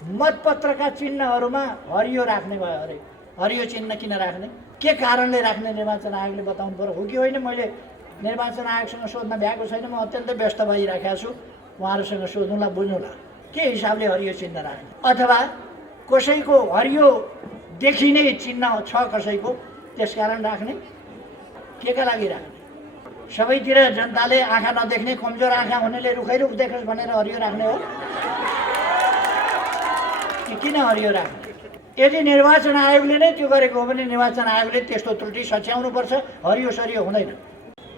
मतपत्रका चिन्हहरूमा हरियो राख्ने भयो अरे। हरियो चिन्ह किन राख्ने, के कारणले राख्ने निर्वाचन आयोगले बताउनु पर्यो। हो कि होइन मैले निर्वाचन आयोगसँग सोध्न भ्याएको छैन, म अत्यन्तै व्यस्त भइराखेको छु। उहाँहरूसँग सोध्नुला, बुझ्नुला के हिसाबले हरियो चिन्ह राख्ने। अथवा कसैको हरियो देखिने चिन्ह छ कसैको, त्यसकारण राख्ने, के का लागि राख्ने। सबैतिर जनताले आँखा नदेख्ने, कमजोर आँखा हुनेले रुखै रुख देखोस् भनेर हरियो राख्ने हो कि किन हरियो राख्ने। यदि निर्वाचन आयोगले नै त्यो गरेको हो भने निर्वाचन आयोगले त्यस्तो त्रुटि सच्याउनुपर्छ। हरियो सरियो हुँदैन।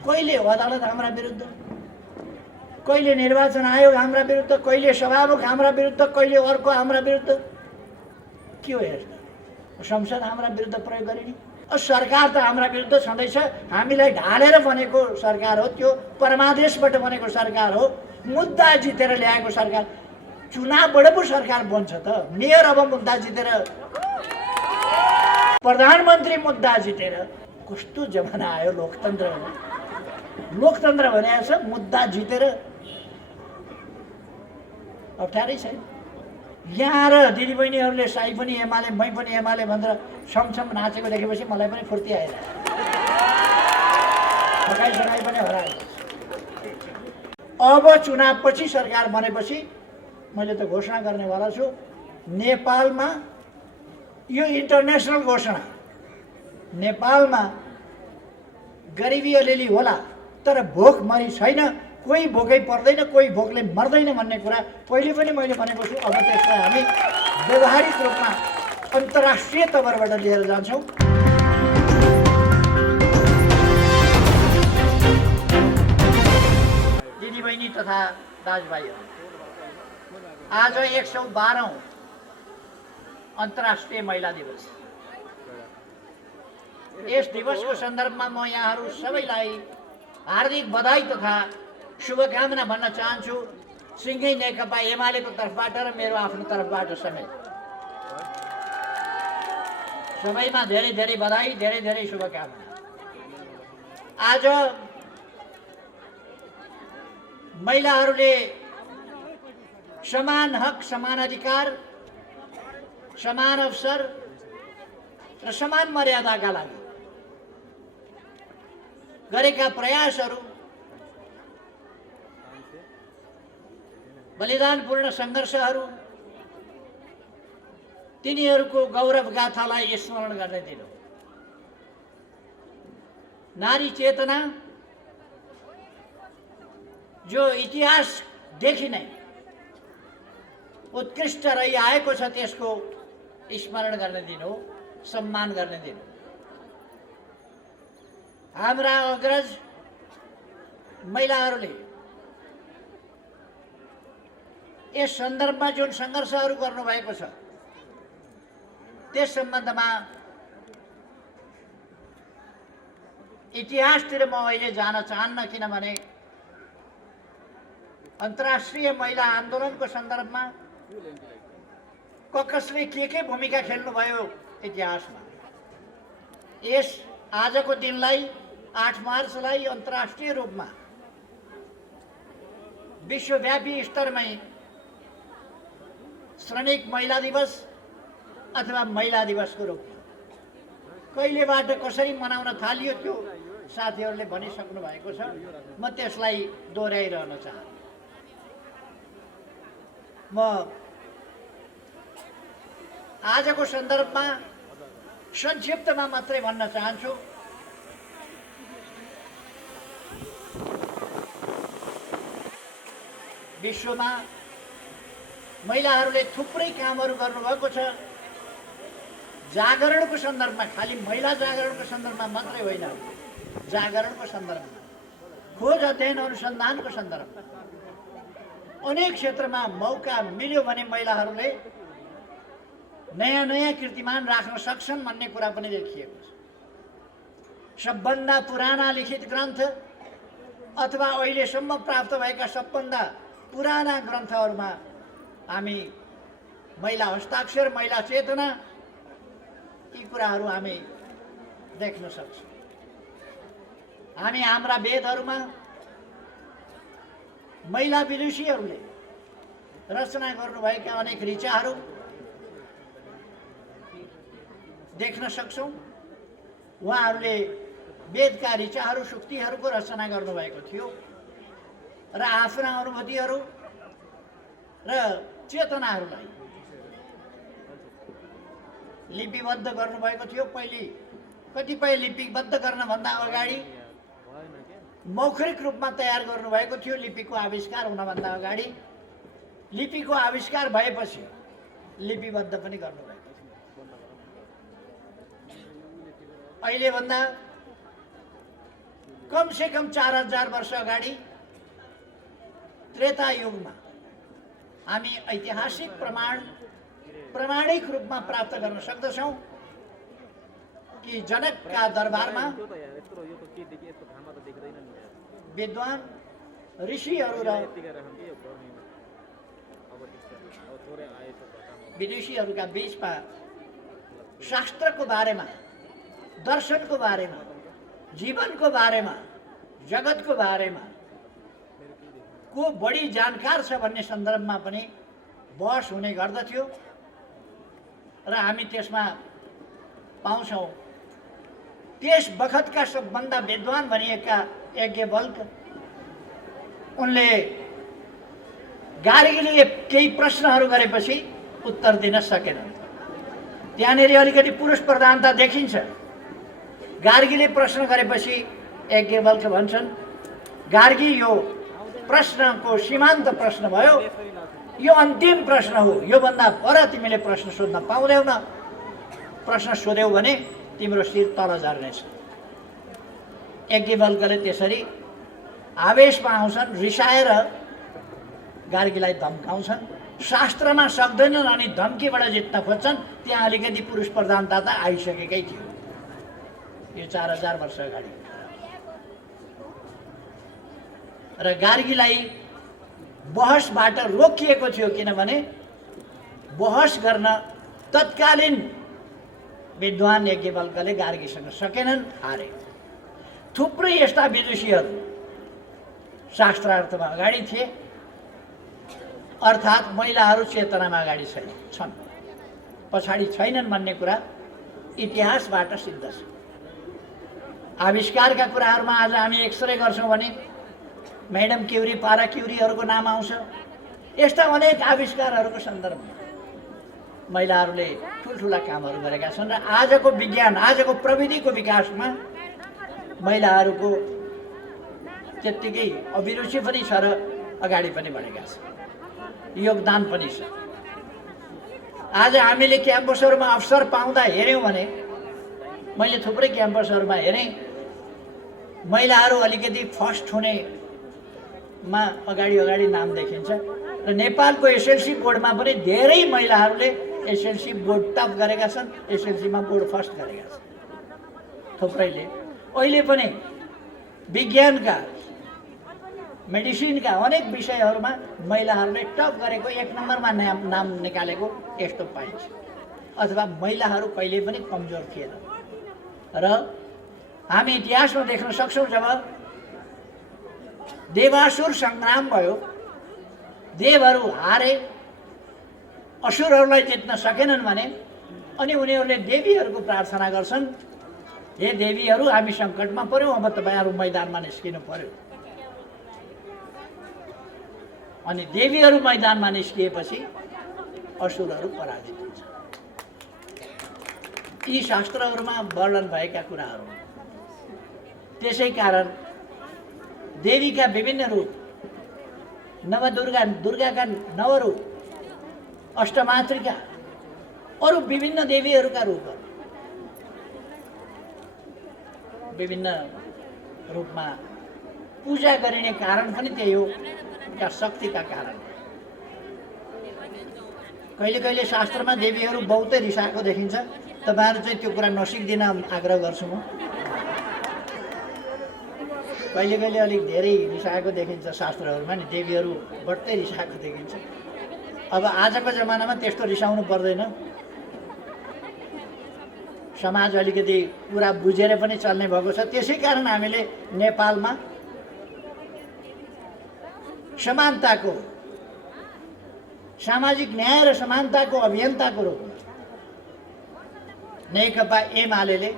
कहिले अदालत हाम्रा विरुद्ध, कहिले निर्वाचन आयोग हाम्रा विरुद्ध, कहिले सभामुख हाम्रा विरुद्ध, कहिले अर्को हाम्रा विरुद्ध। के हो यस्तो। संसद हाम्रा विरुद्ध प्रयोग गरिने। सरकार त हाम्रा विरुद्ध छँदैछ। हामीलाई ढालेर बनेको सरकार हो, त्यो परमादेशबाट बनेको सरकार हो, मुद्दा जितेर ल्याएको सरकार। चुनावबाट पो सरकार बन्छ त। मेयर अब मुद्दा जितेर, प्रधानमन्त्री मुद्दा जितेर, कस्तो जमाना आयो लोकतन्त्र। लोकतन्त्र भनेको छ मुद्दा जितेर। अप्ठ्यारै छैन। यहाँ र दिदीबहिनीहरूले साई पनि एमाले, मै पनि एमाले भनेर छमछम नाचेको देखेपछि मलाई पनि फुर्ती आएर सकाइ पनि हरायो। अब चुनावपछि सरकार बनेपछि मैले त घोषणा गर्नेवाला छु, नेपालमा यो इन्टरनेसनल घोषणा, नेपालमा गरिबी अलिअलि होला तर भोकमरी छैन, कोही भोकै पर्दैन, कोही भोकले मर्दैन भन्ने कुरा पहिले पनि मैले भनेको छु। अब त्यसलाई हामी व्यवहारिक रूपमा अन्तर्राष्ट्रिय तवरबाट लिएर जान्छौँ। दिदीबहिनी तथा दाजुभाइहरू, आज 112औं अन्तर्राष्ट्रिय महिला दिवस। यस दिवसको सन्दर्भमा म यहाँहरू सबैलाई हार्दिक बधाई तथा शुभकामना भन्न चाहन्छु, सँगै नेकपा एमालेको तर्फबाट र मेरो आफ्नो तर्फबाट समेत। सबैमा धेरै धेरै बधाई, धेरै धेरै शुभकामना। आज महिलाहरूले समान हक, समान अधिकार, समान अवसर र समान मर्यादाका लागि गरेका प्रयासहरू, बलिदानपूर्ण सङ्घर्षहरू, तिनीहरूको गौरव गाथालाई स्मरण गर्ने दिन हो। नारी चेतना जो इतिहासदेखि नै उत्कृष्ट रही आएको छ, त्यसको स्मरण गर्ने दिन हो, सम्मान गर्ने दिन हो। हाम्रा अग्रज महिलाहरूले यस सन्दर्भमा जुन सङ्घर्षहरू गर्नुभएको छ, त्यस सम्बन्धमा इतिहासतिर म अहिले जान चाहन्न, किनभने अन्तर्राष्ट्रिय महिला आन्दोलनको सन्दर्भमा कसले के भूमिका खेल्नुभयो इतिहासमा। यस आजको दिनलाई 8 मार्चलाई अन्तर्राष्ट्रिय रूपमा विश्वव्यापी स्तरमै श्रमिक महिला दिवस अथवा महिला दिवसको रूपमा कहिलेबाट कसरी मनाउन थालियो त्यो साथीहरूले भनिसक्नु भएको छ। म त्यसलाई दोहोऱ्याइरहन चाहन्छु। म आजको सन्दर्भमा संक्षिप्तमा मात्रै भन्न चाहन्छु। विश्वमा महिलाहरूले थुप्रै कामहरू गर्नुभएको छ। जागरणको सन्दर्भमा, खालि महिला जागरणको सन्दर्भमा मात्रै होइन, जागरणको सन्दर्भमा, खोज अध्ययन अनुसन्धानको सन्दर्भमा अनेक क्षेत्रमा मौका मिल्यो भने महिलाहरूले नयाँ नयाँ कीर्तिमान राख्न सक्छन् भन्ने कुरा पनि देखिएको छ। सबभन्दा पुराना लिखित ग्रन्थ अथवा अहिलेसम्म प्राप्त भएका सबभन्दा पुराना ग्रन्थहरूमा हामी महिला हस्ताक्षर, महिला चेतना, यी कुराहरू हामी देख्न सक्छौँ। हामी हाम्रा वेदहरूमा महिला विदुषीहरूले रचना गर्नुभएका अनेक ऋचाहरू देख्न सक्छौँ। उहाँहरूले वेदका ऋचाहरू सुक्तिहरूको रचना गर्नुभएको थियो र आफ्ना अनुभूतिहरू र चेतनाहरूलाई लिपिबद्ध गर्नुभएको थियो। पहिले कतिपय लिपिबद्ध गर्नभन्दा अगाडि मौखिक रूपमा तयार गर्नुभएको थियो। लिपिको आविष्कार हुनभन्दा अगाडि लिपिको आविष्कार भएपछि लिपिबद्ध पनि गर्नुभएको थियो। अहिलेभन्दा कमसेकम 4000 वर्ष अगाडि त्रेता युगमा हामी ऐतिहासिक प्रामाणिक रूपमा प्राप्त गर्न सक्दछौँ कि जनकका दरबारमा विद्वान ऋषिहरू र विदेशीहरूका बीचमा शास्त्रको बारेमा, दर्शनको बारेमा, जीवनको बारेमा, जगतको बारेमा को बढी जानकार छ भन्ने सन्दर्भमा पनि बहस हुने गर्दथ्यो र हामी त्यसमा पाउँछौँ त्यस बखतका सबभन्दा विद्वान भनिएका याज्ञवल्क्य उनले गार्गीले केही प्रश्नहरू गरेपछि उत्तर दिन सकेनन्। त्यहाँनिर अलिकति पुरुष प्रधानता देखिन्छ। गार्गीले प्रश्न गरेपछि याज्ञवल्क्य भन्छन्, गार्गी यो प्रश्नको सीमान्त प्रश्न भयो, यो अन्तिम प्रश्न हो, योभन्दा पर तिमीले प्रश्न सोध्न पाउँदैनौ। प्रश्न सोध्यौ भने तिम्रो शिर तल झर्नेछ। याज्ञवल्क्यले त्यसरी आवेशमा आउँछन्, रिसाएर गार्गीलाई धम्काउँछन्। शास्त्रमा सक्दैनन् अनि धम्कीबाट जित्न खोज्छन्। त्यहाँ अलिकति पुरुष प्रधानता त आइसकेकै थियो। यो 4000 वर्ष अगाडि र गार्गीलाई बहसबाट रोकिएको थियो, किनभने बहस गर्न तत्कालीन विद्वान याज्ञवल्क्यले गार्गीसँग सकेनन्, हारे। थुप्रै यस्ता विदुषीहरू शास्त्रार्थमा अगाडि थिए, अर्थात् महिलाहरू चेतनामा अगाडि छन्, पछाडि छैनन् भन्ने कुरा इतिहासबाट सिद्ध छ। आविष्कारका कुराहरूमा आज हामी एक्सरे गर्छौँ भने म्याडम क्युरी, पारा क्युरीहरूको नाम आउँछ। यस्ता अनेक आविष्कारहरूको सन्दर्भमा महिलाहरूले ठुल्ठुला कामहरू गरेका छन् र आजको विज्ञान, आजको प्रविधिको विकासमा महिलाहरूको त्यत्तिकै अभिरुचि पनि छ र अगाडि पनि बढेका छन्, योगदान पनि छ। आज हामीले क्याम्पसहरूमा अवसर पाउँदा हेऱ्यौँ भने, मैले थुप्रै क्याम्पसहरूमा हेरेँ, महिलाहरू अलिकति फर्स्ट हुनेमा अगाडि नाम देखिन्छ र नेपालको एसएलसी बोर्डमा पनि धेरै महिलाहरूले एसएलसी बोर्ड टप गरेका छन्, एसएलसीमा बोर्ड फर्स्ट गरेका छन्। थुप्रैले अहिले पनि विज्ञानका, मेडिसिनका अनेक विषयहरूमा महिलाहरूले टप गरेको, 1 नम्बरमा नाम निकालेको यस्तो पाइन्छ। अथवा महिलाहरू कहिले पनि कमजोर थिएन र हामी इतिहासमा देख्न सक्छौँ जब देवासुर सङ्ग्राम भयो, देवहरू हारे, असुरहरूलाई जित्न सकेनन् भने अनि उनीहरूले देवीहरूको प्रार्थना गर्छन्, हे देवीहरू हामी सङ्कटमा पर्यौँ, अब तपाईँहरू मैदानमा निस्किनु पर्यो। अनि देवीहरू मैदानमा निस्किएपछि असुरहरू पराजित हुन्छ। यी शास्त्रहरूमा वर्णन भएका कुराहरू। त्यसै कारण देवीका विभिन्न रूप, दुर्गाका 9 रूप, अष्टमातृका, अरू विभिन्न देवीहरूका रूपहरू विभिन्न रूपमा पूजा गरिने कारण पनि त्यही हो, का शक्तिका कारण। कहिले कहिले शास्त्रमा देवीहरू बहुतै रिसाएको देखिन्छ। तपाईँहरू चाहिँ त्यो कुरा नसिक्दिन आग्रह गर्छु म। कहिले कहिले अलिक धेरै रिसाएको देखिन्छ शास्त्रहरूमा नि, देवीहरू बढ्दै रिसाएको देखिन्छ। अब आजको जमानामा त्यस्तो रिसाउनु पर्दैन। समाज अलिकति कुरा बुझेर पनि चल्ने भएको छ। त्यसै कारण हामीले नेपालमा समानताको सामाजिक न्याय र समानताको अभियन्ताको रूपमा नेकपा एमाले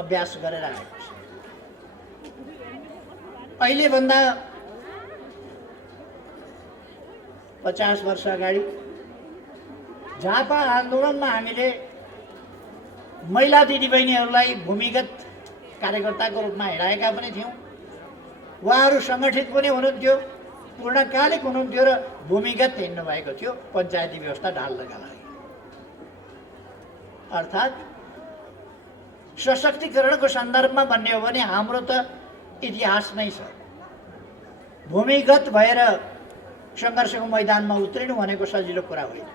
अभ्यास गरेर आएको छ। अहिलेभन्दा 50 वर्ष अगाडि झापा आन्दोलनमा हामीले महिला दिदीबहिनीहरूलाई भूमिगत कार्यकर्ताको रूपमा हिँडाएका पनि थियौँ। उहाँहरू सङ्गठित पनि हुनुहुन्थ्यो, पूर्णकालिक हुनुहुन्थ्यो र भूमिगत हिँड्नु भएको थियो पञ्चायती व्यवस्था ढाल्नका लागि। अर्थात् सशक्तिकरणको सन्दर्भमा भन्ने हो भने हाम्रो त इतिहास नै छ। भूमिगत भएर सङ्घर्षको मैदानमा उत्रिनु भनेको सजिलो कुरा होइन।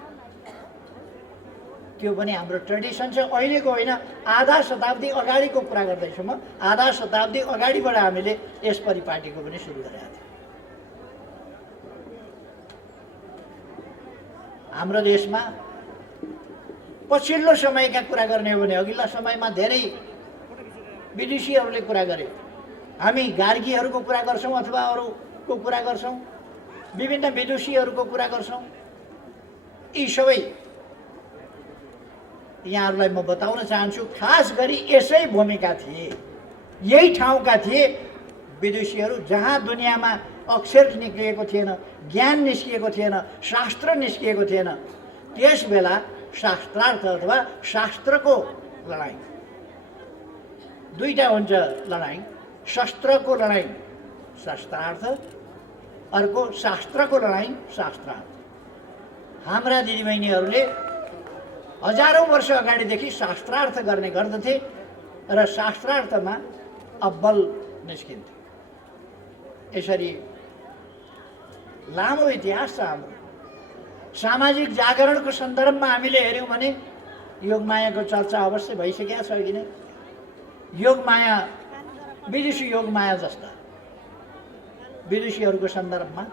त्यो पनि हाम्रो ट्रेडिसन छ। अहिलेको होइन, आधा शताब्दी अगाडिको कुरा गर्दैछु म। आधा शताब्दी अगाडिबाट हामीले यस परिपाटीको पनि सुरु गरेका थियौँ। हाम्रो देशमा पछिल्लो समयका कुरा गर्ने हो भने अघिल्ला समयमा धेरै विदेशीहरूले कुरा गरे। हामी गार्गीहरूको कुरा गर्छौँ अथवा अरूको कुरा गर्छौँ, विभिन्न विदुषीहरूको कुरा गर्छौँ। यी सबै यहाँहरूलाई म बताउन चाहन्छु, खास गरी यसै भूमिका थिए, यही ठाउँका थिए विदुषीहरू जहाँ दुनियाँमा अक्षर निस्किएको थिएन, ज्ञान निस्किएको थिएन, शास्त्र निस्किएको थिएन। त्यस बेला शास्त्रार्थ अथवा शास्त्रको लडाइँ, दुईटा हुन्छ लडाइँ, शस्त्रको लडाइँ शस्त्रार्थ, अर्को शास्त्रको लडाइँ शास्त्रार्थ। हाम्रा दिदीबहिनीहरूले हजारौँ वर्ष अगाडिदेखि शास्त्रार्थ गर्ने गर्दथे र शास्त्रार्थमा अब्बल निस्किन्थ्यो। यसरी लामो इतिहास छ हाम्रो। सामाजिक जागरणको सन्दर्भमा हामीले हेऱ्यौँ भने योगमायाको चर्चा अवश्य भइसकेको छ कि नै। योगमाया, विदुषी योगमाया जस्ता विदुषीहरूको सन्दर्भमा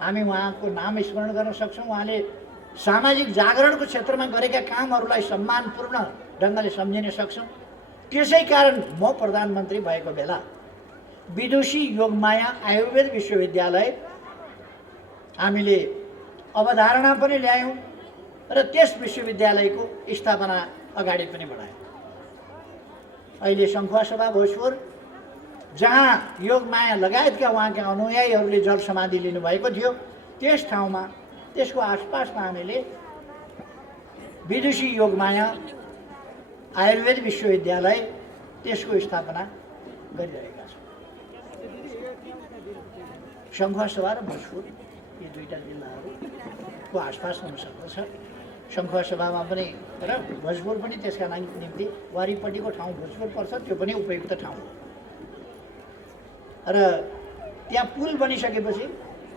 हामी उहाँको नाम स्मरण गर्न सक्छौँ। उहाँले सामाजिक जागरणको क्षेत्रमा गरेका कामहरूलाई सम्मानपूर्ण ढङ्गले सम्झिन सक्छौँ। त्यसै कारण म प्रधानमन्त्री भएको बेला विदुषी योगमाया आयुर्वेद विश्वविद्यालय हामीले अवधारणा पनि ल्यायौँ र त्यस विश्वविद्यालयको स्थापना अगाडि पनि बढायौँ। अहिले सङ्खुवा सभा भोजपुर, जहाँ योगमाया लगायतका उहाँका अनुयायीहरूले जल समाधि लिनुभएको थियो, त्यस ठाउँमा, त्यसको आसपासमा हामीले विदुषी योगमाया आयुर्वेद विश्वविद्यालय त्यसको स्थापना गरिरहेका छौँ। सङ्खुवा सभा र भोजपुर यी दुईटा जिल्लाहरूको आसपास हुन सक्दछ। सङ्खुवा सभामा पनि र भोजपुर पनि त्यसका निम्ति वारिपट्टिको ठाउँ भोजपुर पर्छ, त्यो पनि उपयुक्त ठाउँ हो। र त्यहाँ पुल बनिसकेपछि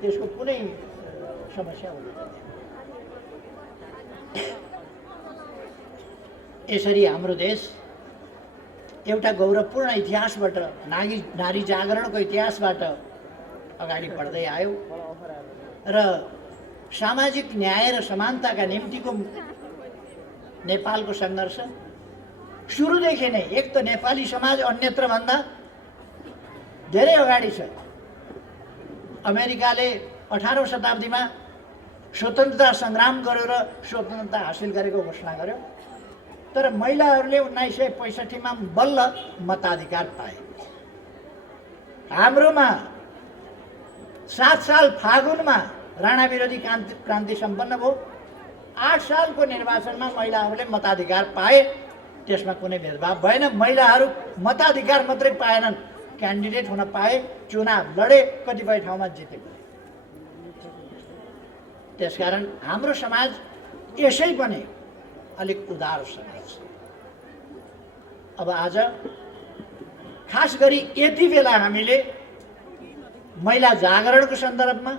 त्यसको कुनै समस्या हुँदैन। यसरी हाम्रो देश एउटा गौरवपूर्ण इतिहासबाट, नारी जागरणको इतिहासबाट अगाडि बढ्दै आयो र सामाजिक न्याय र समानताका निम्तिको नेपालको सङ्घर्ष सुरुदेखि नै, एक त नेपाली समाज अन्यत्र भन्दा धेरै अगाडि छ। अमेरिकाले 18औं शताब्दीमा स्वतन्त्रता सङ्ग्राम गर्यो र स्वतन्त्रता हासिल गरेको घोषणा गर्यो। तर महिलाहरूले 1965मा बल्ल मताधिकार पाए। हाम्रोमा 7 साल फागुनमा राणा विरोधी क्रान्ति सम्पन्न भयो। 8 सालको निर्वाचनमा महिलाहरूले मताधिकार पाए। त्यसमा कुनै भेदभाव भएन। महिलाहरू मताधिकार मात्रै पाएनन्, क्यान्डिडेट हुन पाए, चुनाव लडे, कतिपय ठाउँमा जिते पनि। त्यसकारण हाम्रो समाज यसै पनि अलिक उदार समाज। अब आज खास गरी यति बेला हामीले महिला जागरणको सन्दर्भमा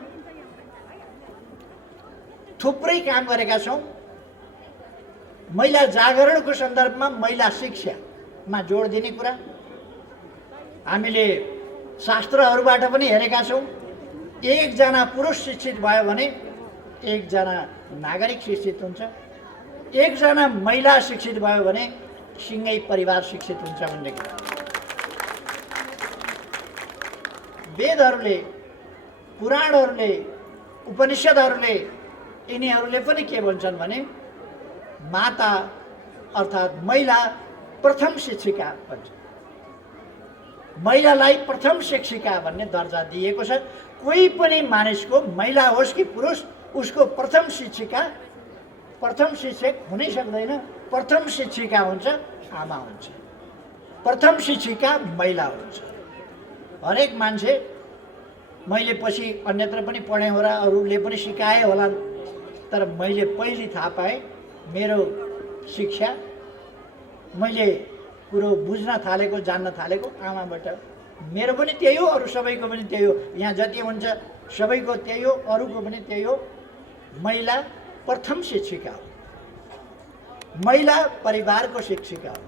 थुप्रै काम गरेका छौँ। महिला जागरणको सन्दर्भमा महिला शिक्षामा जोड दिने कुरा हामीले शास्त्रहरूबाट पनि हेरेका छौँ। एकजना पुरुष शिक्षित भयो भने एकजना नागरिक शिक्षित हुन्छ, एकजना महिला शिक्षित भयो भने सिङ्गै परिवार शिक्षित हुन्छ भन्ने कुरा। वेदहरूले पुराणहरूले उपनिषदहरूले यिनीहरूले पनि के भन्छन् भने माता अर्थात् महिला प्रथम शिक्षिका भन्छ। महिलालाई प्रथम शिक्षिका भन्ने दर्जा दिएको छ। कोही पनि मानिसको महिला होस् कि पुरुष उसको प्रथम शिक्षिका प्रथम शिक्षक हुनै सक्दैन। प्रथम शिक्षिका हुन्छ आमा हुन्छ, प्रथम शिक्षिका महिला हुन्छ। हरेक मान्छे मैले पछि अन्यत्र पनि पढेँ होला, अरूले पनि सिकाए होला, तर मैले पहिले थाहा पाएँ मेरो शिक्षा मैले कुरो बुझ्न थालेको जान्न थालेको आमाबाट। मेरो पनि त्यही हो, अरू सबैको पनि त्यही हो। यहाँ जति हुन्छ सबैको त्यही हो, अरूको पनि त्यही हो। महिला प्रथम शिक्षिका हो, महिला परिवारको शिक्षिका हो,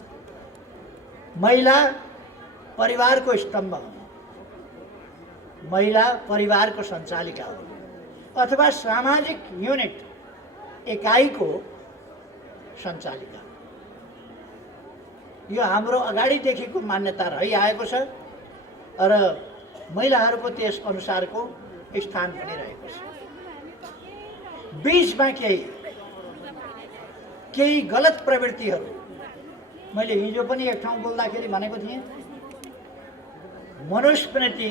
महिला परिवारको स्तम्भ हो, महिला परिवारको सञ्चालिका हो अथवा सामाजिक युनिट एकाइको सञ्चालिका। यो हाम्रो अगाडिदेखिको मान्यता रहिआएको छ र महिलाहरूको त्यस अनुसारको स्थान पनि रहेको छ। बीचमा केही गलत प्रवृत्तिहरू मैले हिजो पनि एक ठाउँ बोल्दाखेरि भनेको थिएँ। मनुस्मृति,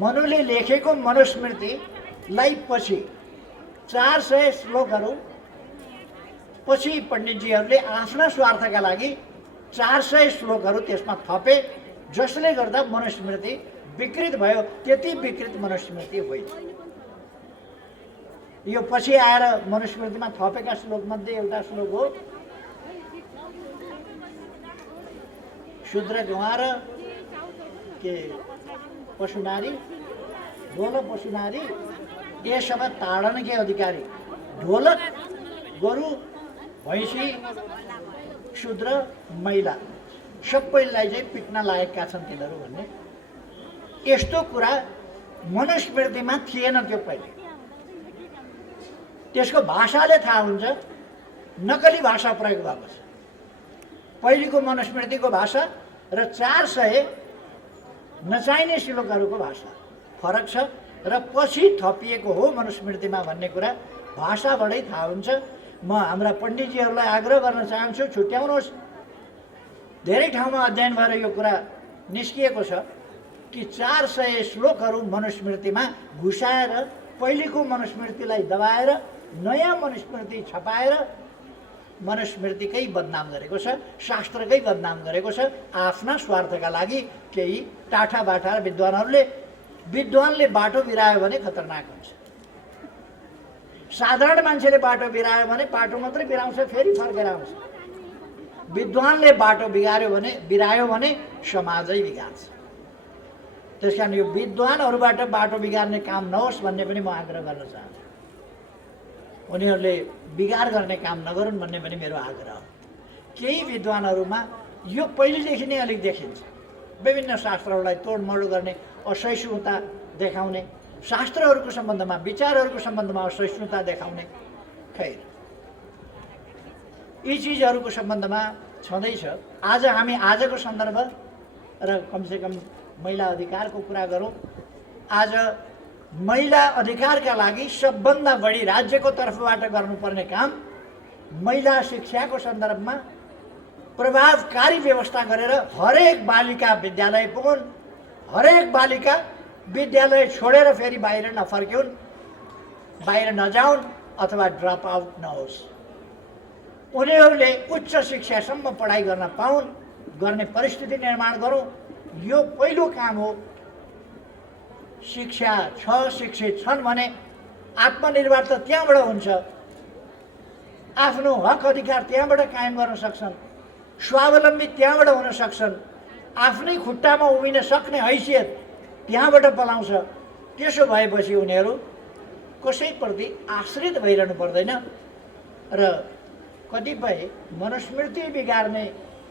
मनुले लेखेको मनुस्मृतिलाई पछि 400 श्लोकहरू पछि पण्डितजीहरूले आफ्ना स्वार्थका लागि 400 श्लोकहरू त्यसमा थपे, जसले गर्दा मनुस्मृति विकृत भयो। त्यति विकृत मनुस्मृति होइन। यो पछि आएर मनुस्मृतिमा थपेका श्लोकमध्ये एउटा श्लोक हो, शूद्र गंवार के पशु नारी ढोलक पशु नारी ये सब ताड़न के अधिकारी। ढोलक गोरु भैँसी शूद्र महिला सबैलाई चाहिँ पिट्न लागेका छन् तिनीहरू भन्ने यस्तो कुरा मनुस्मृतिमा थिएन। त्यो पहिले त्यसको भाषाले थाहा हुन्छ, नकली भाषा प्रयोग भएको छ। पहिलेको मनुस्मृतिको भाषा र 400 नचाहिने श्लोकहरूको भाषा फरक छ र पछि थपिएको हो मनुस्मृतिमा भन्ने कुरा भाषाबाटै थाहा हुन्छ। म हाम्रा पण्डितजीहरूलाई आग्रह गर्न चाहन्छु, छुट्याउनुहोस्। धेरै ठाउँमा अध्ययन भएर यो कुरा निस्किएको छ कि 400 श्लोकहरू मनुस्मृतिमा घुसाएर पहिलेको मनुस्मृतिलाई दबाएर नयाँ मनुस्मृति छपाएर मनुस्मृतिकै बदनाम गरेको छ, शास्त्रकै बदनाम गरेको छ। आफ्ना स्वार्थका लागि केही टाठा बाठा विद्वानहरूले विद्वानले बाटो बिरायो भने खतरनाक हुन्छ। साधारण मान्छेले बाटो बिरायो भने बाटो मात्रै बिराउँछ, फेरि फर्केर आउँछ। विद्वानले बाटो बिरायो भने समाजै बिगार्छ। त्यसकारण यो विद्वानहरूबाट बाटो बिगार्ने काम नहोस् भन्ने पनि म आग्रह गर्न चाहन्छु। उनीहरूले बिगार गर्ने काम नगरून् भन्ने पनि मेरो आग्रह हो। केही विद्वानहरूमा यो पहिलेदेखि नै अलिक देखिन्छ, विभिन्न शास्त्रहरूलाई तोडमोड गर्ने, असहिष्णुता देखाउने, शास्त्रहरूको सम्बन्धमा विचारहरूको सम्बन्धमा असहिष्णुता देखाउने। खैर, यी चिजहरूको सम्बन्धमा छँदैछ। आज हामी आजको सन्दर्भ र कमसेकम महिला अधिकारको कुरा गरौँ। आज महिला अधिकारका लागि सबभन्दा बढी राज्यको तर्फबाट गर्नुपर्ने काम महिला शिक्षाको सन्दर्भमा प्रभावकारी व्यवस्था गरेर हरेक बालिका विद्यालय पुगुन्, हरेक बालिका विद्यालय छोडेर फेरि बाहिर नफर्क्युन्, बाहिर नजाउन् अथवा ड्रप आउट नहोस्। उनीहरूले उच्च शिक्षासम्म पढाइ गर्न पाउन्, गर्ने परिस्थिति निर्माण गरौँ। यो पहिलो काम हो। शिक्षा छ, शिक्षित छन् भने आत्मनिर्भर त त्यहाँबाट हुन्छ, आफ्नो हक अधिकार त्यहाँबाट कायम गर्न सक्छन्, स्वावलम्बी त्यहाँबाट हुन सक्छन्, आफ्नै खुट्टामा उभिन सक्ने हैसियत त्यहाँबाट पलाउँछ। त्यसो भएपछि उनीहरू कसैप्रति आश्रित भइरहनु पर्दैन। र कतिपय मनुस्मृति बिगार्ने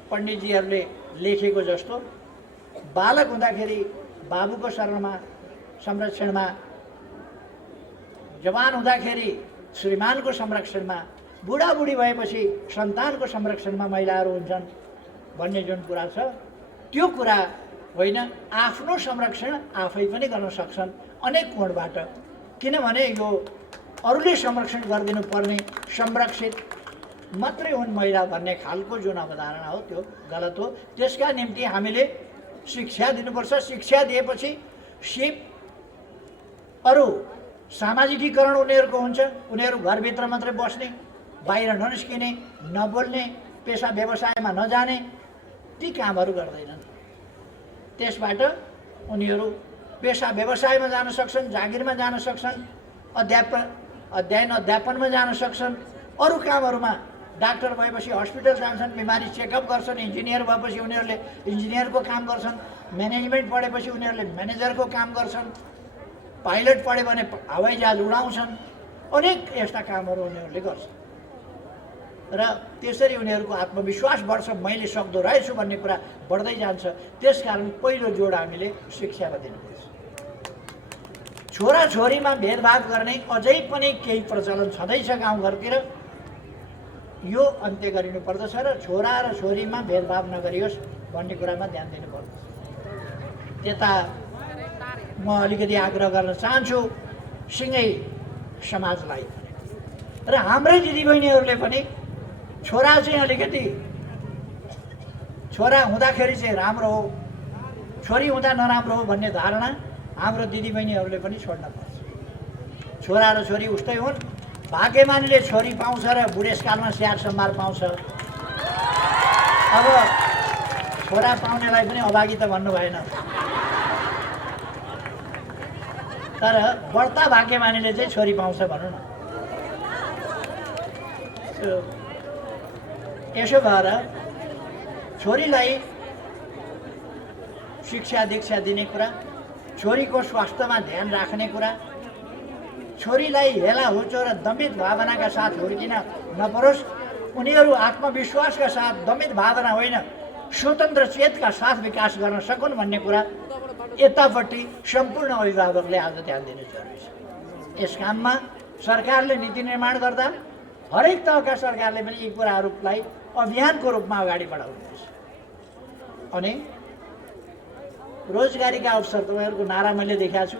पण्डितजीहरूले लेखेको जस्तो बालक हुँदाखेरि बाबुको शरणमा संरक्षणमा, जवान हुँदाखेरि श्रीमानको संरक्षणमा, बुढाबुढी भएपछि सन्तानको संरक्षणमा महिलाहरू हुन्छन् भन्ने जुन कुरा छ, त्यो कुरा होइन, आफ्नो संरक्षण आफै पनि गर्न सक्छन् अनेक कोणबाट। किनभने यो अरूले संरक्षण गरिदिनु पर्ने संरक्षित मात्रै हुन् महिला भन्ने खालको जुन अवधारणा हो त्यो गलत हो। त्यसका निम्ति हामीले शिक्षा दिनुपर्छ। शिक्षा दिएपछि सिप अरू सामाजिकीकरण उनीहरूको हुन्छ। उनीहरू घरभित्र मात्रै बस्ने, बाहिर ननिस्किने, नबोल्ने, पेसा व्यवसायमा नजाने, ती कामहरू गर्दैनन्। त्यसबाट उनीहरू पेसा व्यवसायमा जान सक्छन्, जागिरमा जान सक्छन्, अध्ययन अध्यापनमा जान सक्छन्, अरू कामहरूमा डाक्टर भएपछि हस्पिटल जान्छन्, बिमारी चेकअप गर्छन्, इन्जिनियर भएपछि उनीहरूले इन्जिनियरको काम गर्छन्, म्यानेजमेन्ट पढेपछि उनीहरूले म्यानेजरको काम गर्छन्, पाइलट पढ्यो भने हवाईजहाज उडाउँछन्, अनेक यस्ता कामहरू उनीहरूले गर्छन् र त्यसरी उनीहरूको आत्मविश्वास बढ्छ। मैले सक्दो रहेछु भन्ने कुरा बढ्दै जान्छ। त्यसकारण पहिलो जोड हामीले शिक्षामा दिनुपर्छ। छोराछोरीमा भेदभाव गर्ने अझै पनि केही प्रचलन छँदैछ गाउँघरतिर, यो अन्त्य गरिनुपर्दछ र छोरा र छोरीमा भेदभाव नगरियोस् भन्ने कुरामा ध्यान दिनुपर्दछ। त्यता म अलिकति आग्रह गर्न चाहन्छु सिँगै समाजलाई र हाम्रै दिदीबहिनीहरूले पनि छोरा चाहिँ अलिकति छोरा हुँदाखेरि चाहिँ राम्रो हो, छोरी हुँदा नराम्रो हो भन्ने धारणा हाम्रो दिदीबहिनीहरूले पनि छोड्न पर्छ। छोरा र छोरी उस्तै हुन्। भाग्यमानीले छोरी पाउँछ र बुढेसकालमा स्याहार सम्हार पाउँछ। अब छोरा पाउनेलाई पनि अभागी त भन्नु भएन, तर बढ्ता भाग्यमानीले चाहिँ छोरी पाउँछ भनौँ न। यसो भएर छोरीलाई शिक्षा दीक्षा दिने कुरा, छोरीको स्वास्थ्यमा ध्यान राख्ने कुरा, छोरीलाई हेला होचो र दमित भावनाका साथ हुर्किन नपरोस्, उनीहरू आत्मविश्वासका साथ दमित भावना होइन स्वतन्त्र चेतका साथ विकास गर्न सकुन् भन्ने कुरा यतापट्टि सम्पूर्ण अभिभावकले आज ध्यान दिनु जरुरी छ। यस काममा सरकारले नीति निर्माण गर्दा हरेक तहका सरकारले पनि यी कुराहरूलाई अभियानको रूपमा अगाडि बढाउनुपर्छ। अनि रोजगारीका अवसर, तपाईँहरूको नारा मैले देखाएको छु,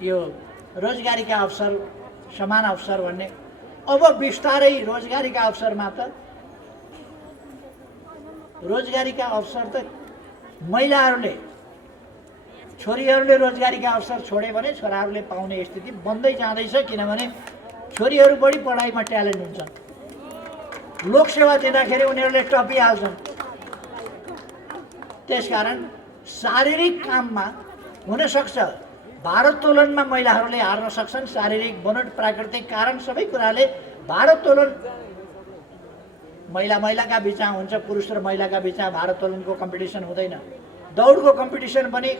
यो रोजगारीका अवसर, समान अवसर भन्ने अब बिस्तारै रोजगारीका अवसरमा त रोजगारीका अवसर त महिलाहरूले, छोरीहरूले रोजगारीका अवसर छोडे भने छोराहरूले पाउने स्थिति बन्दै जाँदैछ। किनभने छोरीहरू बढी पढाइमा ट्यालेन्ट हुन्छन्, लोकसेवा दिँदाखेरि उनीहरूले टपिहाल्छन्। त्यसकारण शारीरिक काममा हुनसक्छ भारोत्तोलनमा महिलाहरूले हार्न सक्छन्। शारीरिक बनोट, प्राकृतिक कारण सबै कुराले भारोत्तोलन महिलाका बिचमा हुन्छ, पुरुष र महिलाका बिचमा भारोत्तोलनको कम्पिटिसन हुँदैन, दौडको कम्पिटिसन पनि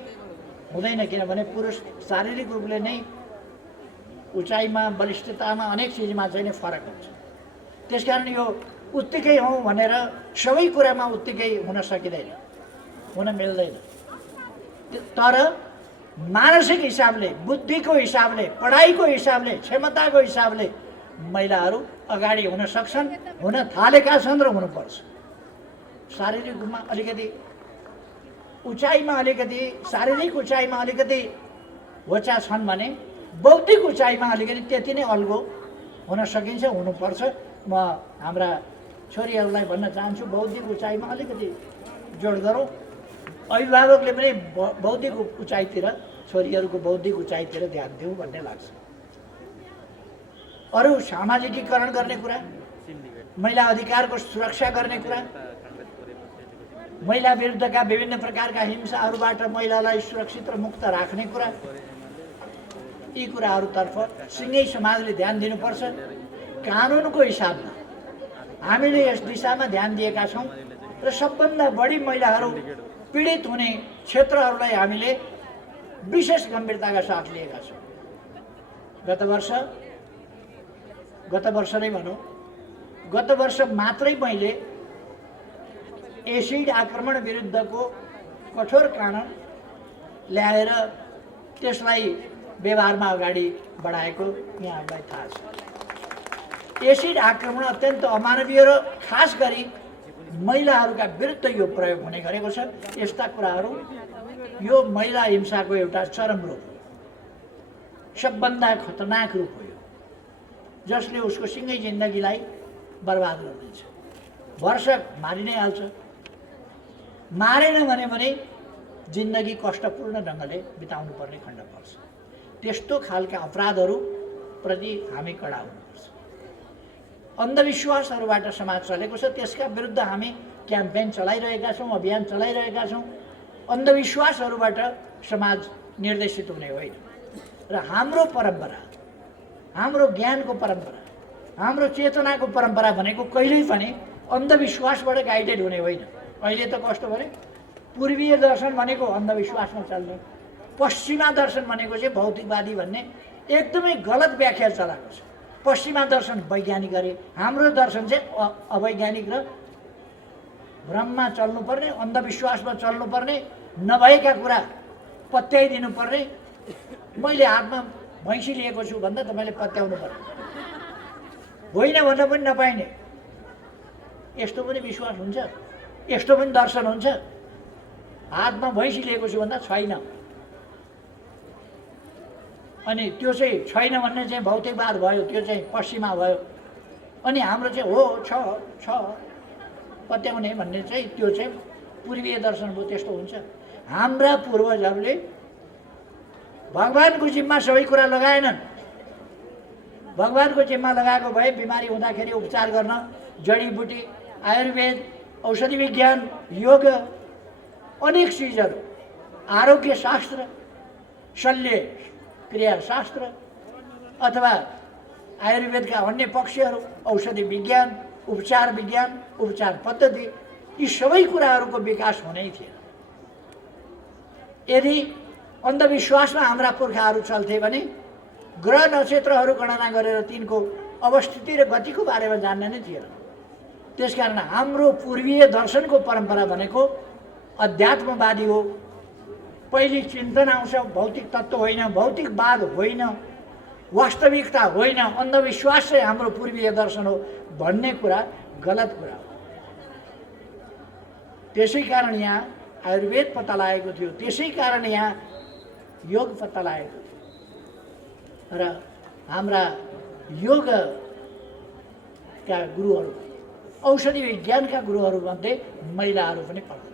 हुँदैन। किनभने पुरुष शारीरिक रूपले नै उचाइमा, बलिष्ठतामा, अनेक चिजमा चाहिँ नै फरक हुन्छ। त्यसकारण यो उत्तिकै हौँ भनेर सबै कुरामा उत्तिकै हुन सकिँदैन, हुन मिल्दैन। तर मानसिक हिसाबले, बुद्धिको हिसाबले, पढाइको हिसाबले, क्षमताको हिसाबले महिलाहरू अगाडि हुन सक्छन्, हुन थालेका छन् र हुनुपर्छ। शारीरिक रूपमा अलिकति उचाइमा, अलिकति शारीरिक उचाइमा अलिकति होचा छन् भने बौद्धिक उचाइमा अलिकति त्यति नै अल्गो हुन सकिन्छ, हुनुपर्छ। म हाम्रा छोरीहरूलाई भन्न चाहन्छु बौद्धिक उचाइमा अलिकति जोड गरौँ। अभिभावकले पनि बौद्धिक उचाइतिर, छोरीहरूको बौद्धिक उचाइतिर ध्यान दिउँ भन्ने लाग्छ। अरू सामाजिकीकरण गर्ने कुरा, महिला अधिकारको सुरक्षा गर्ने कुरा, महिला विरुद्धका विभिन्न प्रकारका हिंसाहरूबाट महिलालाई सुरक्षित र मुक्त राख्ने कुरा, यी कुराहरूतर्फ सिँगै समाजले ध्यान दिनुपर्छ। कानुनको हिसाबमा हामीले यस दिशामा ध्यान दिएका छौँ र सबभन्दा बढी महिलाहरू पीडित हुने क्षेत्रहरूलाई हामीले विशेष गम्भीरताका साथ लिएका छौँ। गत वर्ष नै भनौँ, गत वर्ष मात्रै मैले एसिड आक्रमण विरुद्धको कठोर कानुन ल्याएर त्यसलाई व्यवहारमा अगाडि बढाएको यहाँहरूलाई थाहा छ। एसिड आक्रमण अत्यन्त अमानवीय र खास गरी महिलाहरूका विरुद्ध यो प्रयोग हुने गरेको छ। यस्ता कुराहरू यो महिला हिंसाको एउटा चरम रूप हो, सबभन्दा खतरनाक रूप हो यो, जसले उसको सिँगै जिन्दगीलाई बर्बाद गरिदिन्छ। भरसक मारि नै हाल्छ, मारेन भने जिन्दगी कष्टपूर्ण ढङ्गले बिताउनु पर्ने खण्ड पर्छ। त्यस्तो खालका अपराधहरूप्रति हामी कडा हुनुपर्छ। अन्धविश्वासहरूबाट समाज चलेको छ, त्यसका विरुद्ध हामी क्याम्पेन चलाइरहेका छौँ, अभियान चलाइरहेका छौँ। अन्धविश्वासहरूबाट समाज निर्देशित हुने होइन र हाम्रो परम्परा, हाम्रो ज्ञानको परम्परा, हाम्रो चेतनाको परम्परा भनेको कहिल्यै पनि अन्धविश्वासबाट गाइडेड हुने होइन। अहिले त कस्तो भने पूर्वीय दर्शन भनेको अन्धविश्वासमा चल्ने, पश्चिमा दर्शन भनेको चाहिँ भौतिकवादी भन्ने एकदमै गलत व्याख्या चलाएको छ। पश्चिमा दर्शन वैज्ञानिक अरे, हाम्रो दर्शन चाहिँ अवैज्ञानिक र भ्रममा चल्नुपर्ने, अन्धविश्वासमा चल्नुपर्ने, नभएका कुरा पत्याइदिनु पर्ने। मैले हातमा भैँसी लिएको छु भन्दा तपाईँले पत्याउनु पर्ने, होइन भन्न पनि नपाइने। यस्तो पनि विश्वास हुन्छ, यस्तो पनि दर्शन हुन्छ। हातमा भैँसी लिएको छु भन्दा छैन, अनि त्यो चाहिँ छैन भन्ने चाहिँ भौतिकवाद भयो, त्यो चाहिँ पश्चिमा भयो। अनि हाम्रो चाहिँ हो छ पत्याउने भन्ने चाहिँ त्यो चाहिँ पूर्वीय दर्शन भयो। त्यस्तो हुन्छ। हाम्रा पूर्वजहरूले भगवानको जिम्मा सबै कुरा लगाएनन्। भगवानको जिम्मा लगाएको भए बिमारी हुँदाखेरि उपचार गर्न जडीबुटी, आयुर्वेद, औषधि विज्ञान, योग, अनेक चिजहरू, आरोग्य शास्त्र, शल्य क्रियाशास्त्र अथवा आयुर्वेदका अन्य पक्षहरू, औषधि विज्ञान, उपचार पद्धति, यी सबै कुराहरूको विकास हुनै थिएन। यदि अन्धविश्वासमा हाम्रा पुर्खाहरू चल्थे भने ग्रह नक्षत्रहरू गणना गरेर तिनको अवस्थिति र गतिको बारेमा जान्ने नै थिएन। त्यसकारण हाम्रो पूर्वीय दर्शनको परम्परा भनेको अध्यात्मवादी हो। पहिले चिन्तन आउँछ, भौतिक तत्त्व होइन, भौतिकवाद होइन, वास्तविकता होइन, अन्धविश्वास चाहिँ हाम्रो पूर्वीय दर्शन हो भन्ने कुरा गलत कुरा हो। त्यसै कारण यहाँ आयुर्वेद पत्ता लागेको थियो, त्यसै कारण यहाँ योग पत्ता लागेको थियो र हाम्रा योगका गुरुहरू, औषधि विज्ञानका गुरुहरूमध्ये महिलाहरू पनि पर्दथे।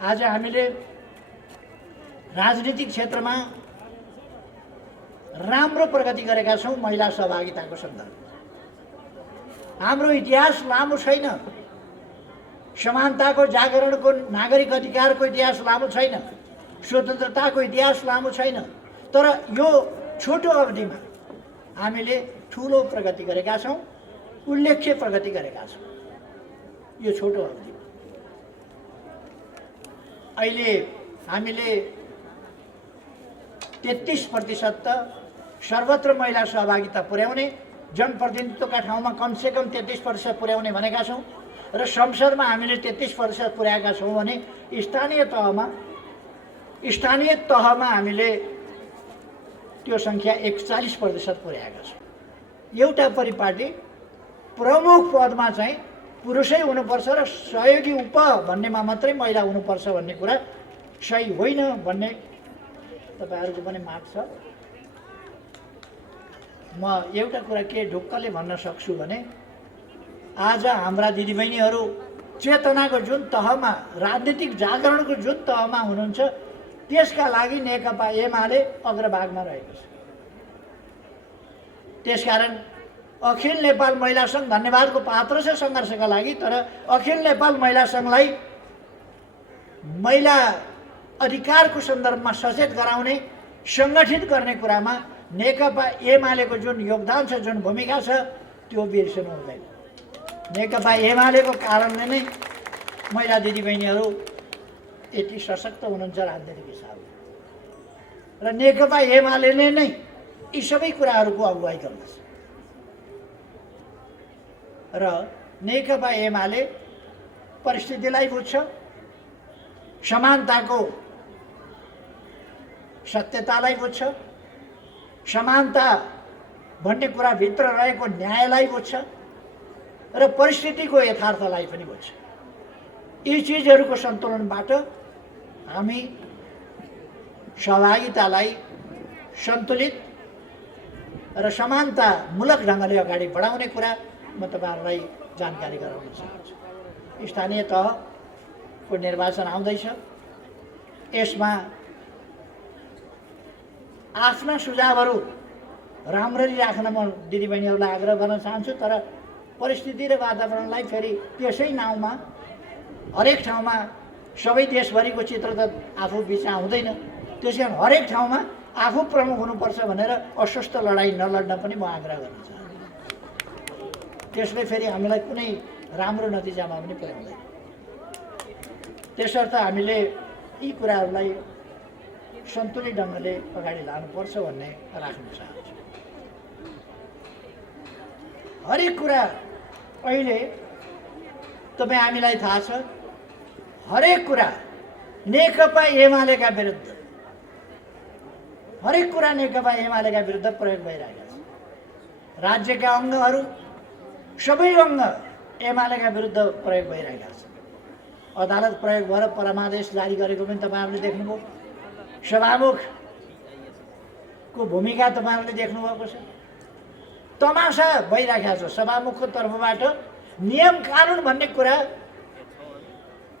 आज हामीले राजनीतिक क्षेत्रमा राम्रो प्रगति गरेका छौँ महिला सहभागिताको सन्दर्भमा। हाम्रो इतिहास लामो छैन, समानताको जागरणको, नागरिक अधिकारको इतिहास लामो छैन, स्वतन्त्रताको इतिहास लामो छैन। तर यो छोटो अवधिमा हामीले ठुलो प्रगति गरेका छौँ, उल्लेख्य प्रगति गरेका छौँ यो छोटो अवधिमा। अहिले हामीले 33% त सर्वत्र महिला सहभागिता पुर्याउने, जनप्रतिनिधित्वका ठाउँमा कमसेकम 33% पुर्याउने भनेका छौँ र संसदमा हामीले 33% पुर्याएका छौँ भने स्थानीय तहमा हामीले त्यो सङ्ख्या 41% पुर्याएका छौँ। एउटा परिपाटी प्रमुख पदमा चाहिँ पुरुषै हुनुपर्छ र सहयोगी उप भन्नेमा मात्रै महिला हुनुपर्छ भन्ने कुरा सही होइन भन्ने तपाईँहरूको पनि माग छ। म एउटा कुरा के ढुक्कले भन्न सक्छु भने आज हाम्रा दिदीबहिनीहरू चेतनाको जुन तहमा, राजनीतिक जागरणको जुन तहमा हुनुहुन्छ, त्यसका लागि नेकपा एमाले अग्रभागमा रहेको छ। त्यसकारण अखिल नेपाल महिला सङ्घ धन्यवादको पात्र छ सङ्घर्षका लागि, तर अखिल नेपाल महिला सङ्घलाई महिला अधिकारको सन्दर्भमा सचेत गराउने, सङ्गठित गर्ने कुरामा नेकपा एमालेको जुन योगदान छ, जुन भूमिका छ, त्यो बिर्सनु हुँदैन। नेकपा एमालेको कारणले नै महिला दिदीबहिनीहरू यति सशक्त हुनुहुन्छ राजनीतिक हिसाबले, र नेकपा एमाले नै यी सबै कुराहरूको अगुवाई गर्दछ। र नेकपा एमाले परिस्थितिलाई बुझ्छ, समानताको सत्यतालाई बुझ्छ, समानता भन्ने कुरा भित्र रहेको न्यायलाई बुझ्छ र परिस्थितिको यथार्थलाई पनि बुझ्छ। यी चिजहरूको सन्तुलनबाट हामी सहभागितालाई सन्तुलित र समानतामूलक ढङ्गले अगाडि बढाउने कुरा म तपाईँहरूलाई जानकारी गराउन चाहन्छु। स्थानीय तहको निर्वाचन आउँदैछ। यसमा आफ्ना सुझावहरू राम्ररी राख्न म दिदीबहिनीहरूलाई आग्रह गर्न चाहन्छु। तर परिस्थिति र वातावरणलाई फेरि त्यसै नाउँमा हरेक ठाउँमा सबै देशभरिको चित्र त आफू बिचमा हुँदैन। त्यसै कारण हरेक ठाउँमा आफू प्रमुख हुनुपर्छ भनेर अस्वस्थ लडाइँ नलड्न पनि म आग्रह गर्न चाहन्छु। त्यसले फेरि हामीलाई कुनै राम्रो नतिजामा पनि पुर्याउँदैन। त्यसर्थ हामीले यी कुराहरूलाई सन्तुलित ढङ्गले अगाडि लानुपर्छ भन्ने राख्न चाहन्छु। हरेक कुरा अहिले तपाईँ हामीलाई थाहा छ, हरेक कुरा नेकपा एमालेका विरुद्ध, हरेक कुरा नेकपा एमालेका विरुद्ध प्रयोग भइरहेका छ। राज्यका अङ्गहरू सबै अङ्ग एमालेका विरुद्ध प्रयोग भइरहेका छ। अदालत प्रयोग भएर परमादेश जारी गरेको पनि तपाईँहरूले देख्नुभयो। सभामुखको भूमिका तपाईँहरूले देख्नुभएको छ। तमासा भइरहेको छ सभामुखको तर्फबाट। नियम कानुन भन्ने कुरा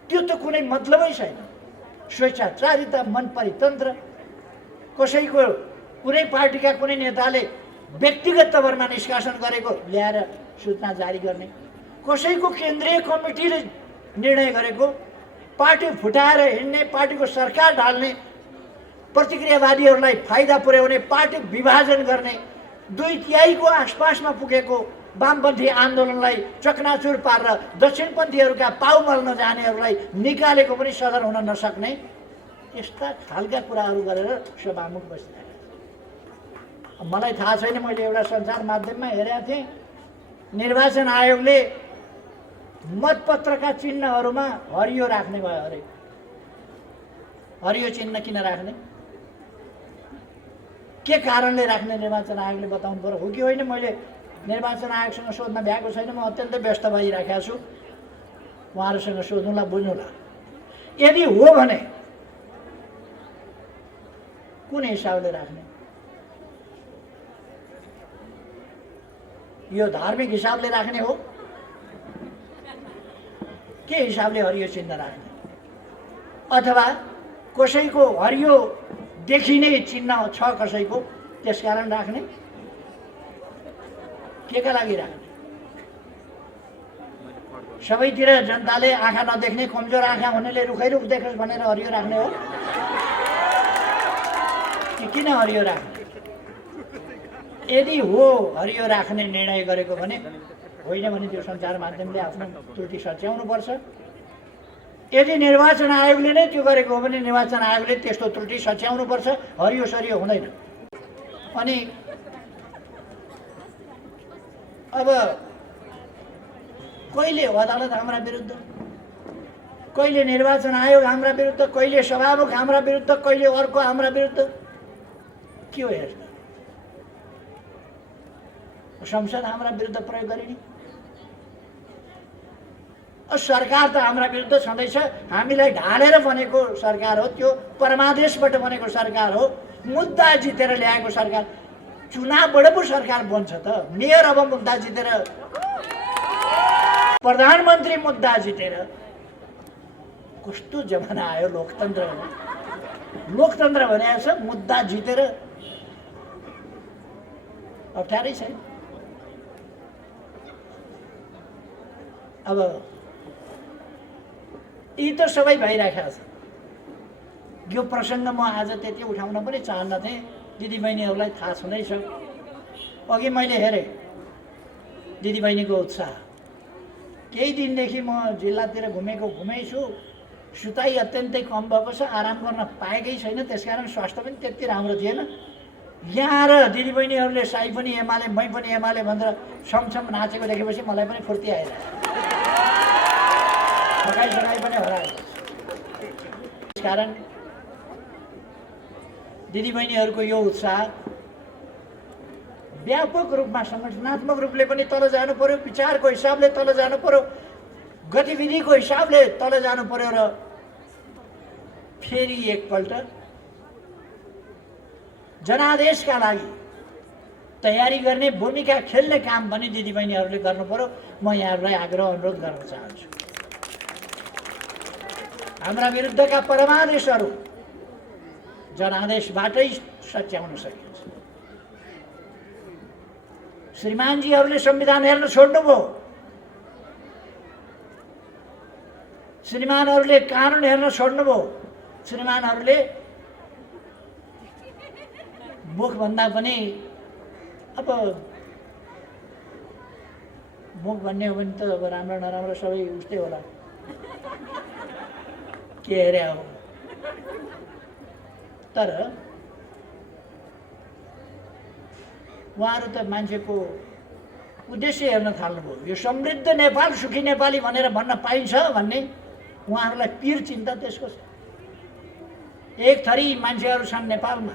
त्यो त कुनै मतलबै छैन। स्वेच्छाचारिता, मन परितन्त्र, कसैको कुनै पार्टीका कुनै नेताले व्यक्तिगत तवरमा निष्कासन गरेको ल्याएर सूचना जारी गर्ने, कसैको केन्द्रीय कमिटीले निर्णय गरेको पार्टी फुटाएर हिँड्ने, पार्टीको सरकार ढाल्ने, प्रतिक्रियावादीहरूलाई फाइदा पुर्याउने, पार्टी विभाजन गर्ने, 2/3 आसपासमा पुगेको वामपन्थी आन्दोलनलाई चकनाचुर पारेर दक्षिणपन्थीहरूका पाउ मल्न जानेहरूलाई निकालेको पनि सदर हुन नसक्ने यस्ता खालका कुराहरू गरेर सभामुख बसिरहेको छ। मलाई थाहा छैन, मैले एउटा सञ्चार माध्यममा हेरेको थिएँ, निर्वाचन आयोगले मतपत्रका चिन्हहरूमा हरियो राख्ने भयो अरे। हरियो चिन्ह किन राख्ने? के कारणले राख्ने निर्वाचन आयोगले बताउनु पर्यो, हो कि होइन? मैले निर्वाचन आयोगसँग सोध्न भ्याएको छैन। म अत्यन्तै व्यस्त भइराखेको छु। उहाँहरूसँग सोध्नुला, बुझ्नुला। यदि हो भने कुन हिसाबले राख्ने? यो धार्मिक हिसाबले राख्ने हो? के हिसाबले हरियो चिन्ह राख्ने? अथवा कसैको हरियो देखिने चिन्ह छ कसैको, त्यसकारण राख्ने? के का लागि राख्ने? सबैतिर जनताले आँखा नदेख्ने, कमजोर आँखा हुनेले रुखैरुख देखोस् भनेर हरियो राख्ने हो कि किन हरियो राख्ने? यदि हो हरियो राख्ने निर्णय गरेको भने, होइन भने त्यो सञ्चार माध्यमले आफ्नो त्रुटि सच्याउनुपर्छ। यदि निर्वाचन आयोगले नै त्यो गरेको हो भने निर्वाचन आयोगले त्यस्तो त्रुटि सच्याउनुपर्छ। हरियो सरियो हुँदैन। अनि अब कहिले अदालत हाम्रा विरुद्ध, कहिले निर्वाचन आयोग हाम्रा विरुद्ध, कहिले सभामुख हाम्रा विरुद्ध, कहिले अर्को हाम्रा विरुद्ध। के हो यसमा? संसद हाम्रा विरुद्ध प्रयोग गरिने? सरकार त हाम्रा विरुद्ध छँदैछ। हामीलाई ढालेर बनेको सरकार हो, त्यो परमादेशबाट बनेको सरकार हो, मुद्दा जितेर ल्याएको सरकार। चुनावबाट पो सरकार बन्छ त। मेयर अब मुद्दा जितेर, प्रधानमन्त्री मुद्दा जितेर, कस्तो जमाना आयो लोकतन्त्र। लोकतन्त्र भनेको छ मुद्दा जितेर। अप्ठ्यारै छैन। अब यी त सबै भइरहेको छ। यो प्रसङ्ग म आज त्यति उठाउन पनि चाहन्न थिएँ। दिदीबहिनीहरूलाई थाहा छँदैछ। अघि मैले हेरेँ दिदीबहिनीको उत्साह। केही दिनदेखि म जिल्लातिर घुमेछु। सुताइ अत्यन्तै कम भएको छ, आराम गर्न पाएकै छैन। त्यसकारण स्वास्थ्य पनि त्यति राम्रो थिएन। यहाँ र दिदीबहिनीहरूले साई पनि एमाले, मै पनि एमाले भनेर छमछम नाचेको देखेपछि मलाई पनि फुर्ती आइरहेको छ। सकाइ पनि हरायो। त्यसकारण दिदीबहिनीहरूको यो उत्साह व्यापक रूपमा संगठनात्मक रूपले पनि तल जानु पर्यो, विचारको हिसाबले तल जानु पर्यो, गतिविधिको हिसाबले तल जानु पर्यो र फेरि एकपल्ट जनादेशका लागि तयारी गर्ने, भूमिका खेल्ने काम पनि दिदीबहिनीहरूले गर्नु पर्यो। म यहाँहरूलाई आग्रह अनुरोध गर्न चाहन्छु। हाम्रा विरुद्धका परमादेशहरू जनादेशबाटै सच्याउन सकिन्छ। श्रीमानजीहरूले संविधान हेर्न छोड्नुभयो, श्रीमानहरूले कानुन हेर्न छोड्नुभयो, श्रीमानहरूले मुखभन्दा पनि अब मुख भन्ने हो भने त अब राम्रो नराम्रो सबै उस्तै होला, के हेरे हो। तर उहाँहरू त मान्छेको उद्देश्य हेर्न थाल्नुभयो। यो समृद्ध नेपाल सुखी नेपाली भनेर भन्न पाइन्छ भन्ने उहाँहरूलाई पीर चिन्ता त्यसको छ। एक थरी मान्छेहरू छन् नेपालमा,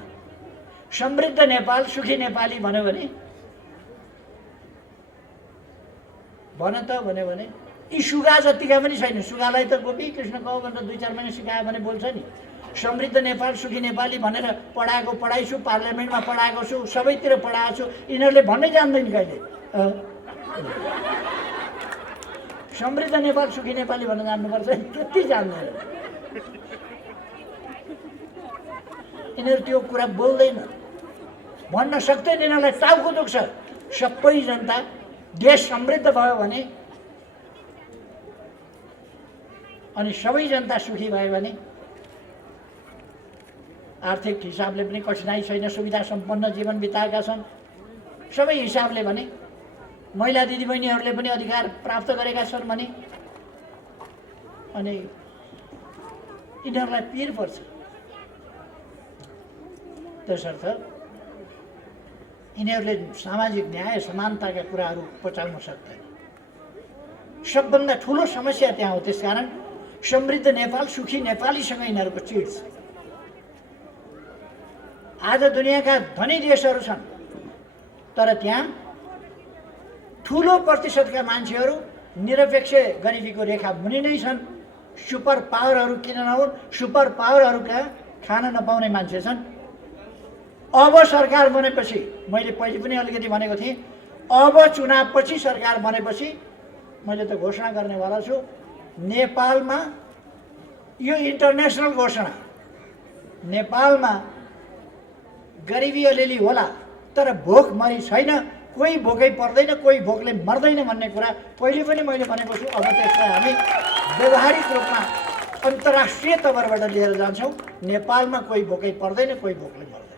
समृद्ध नेपाल सुखी नेपाली भन्यो भने यी सुगा जतिका पनि छैन। सुगालाई त गोपी कृष्ण कहो भनेर 2-4 महिना सिकायो भने बोल्छ नि। समृद्ध नेपाल सुखी नेपाली भनेर पढाएको पढाइछु, पार्लियामेन्टमा पढाएको छु, सबैतिर पढाएको छु, यिनीहरूले भन्नै जान्दैन कहिले। समृद्ध नेपाल सुखी नेपाली भन्न जान्नुपर्छ, त्यति जान्दैन यिनीहरू। त्यो कुरा बोल्दैन, भन्न सक्दैन, यिनीहरूलाई टाउको दुख्छ। सबै जनता देश समृद्ध भयो भने अनि सबै जनता सुखी भयो भने आर्थिक हिसाबले पनि कठिनाइ छैन, सुविधा सम्पन्न जीवन बिताएका छन् सबै हिसाबले भने, महिला दिदीबहिनीहरूले पनि अधिकार प्राप्त गरेका छन् भने अनि यिनीहरूलाई पीर पर्छ। त्यसर्थ यिनीहरूले सामाजिक न्याय समानताका कुराहरू पचाउन सक्दैन। सबभन्दा ठुलो समस्या त्यहाँ हो। त्यसकारण समृद्ध नेपाल सुखी नेपालीसँग यिनीहरूको चिड छ। आज दुनियाँका धनी देशहरू छन्, तर त्यहाँ ठुलो प्रतिशतका मान्छेहरू निरपेक्ष गरिबीको रेखा मुनि नै छन्। सुपर पावरहरू किन नहुन्, सुपर पावरहरूका खान नपाउने मान्छे छन्। अब सरकार बनेपछि, मैले पहिले पनि अलिकति भनेको थिएँ, अब चुनावपछि सरकार बनेपछि मैले त घोषणा गर्नेवाला छु, नेपालमा यो इन्टरनेसनल घोषणा, नेपालमा गरिबी अलिअलि होला तर भोकमरी छैन, कोही भोकै पर्दैन, कोही भोकले मर्दैन भन्ने कुरा पहिले पनि मैले भनेको छु। अब त्यसलाई हामी व्यावहारिक रूपमा अन्तर्राष्ट्रिय तवरबाट लिएर जान्छौँ। नेपालमा कोही भोकै पर्दैन, कोही भोकले मर्दैन।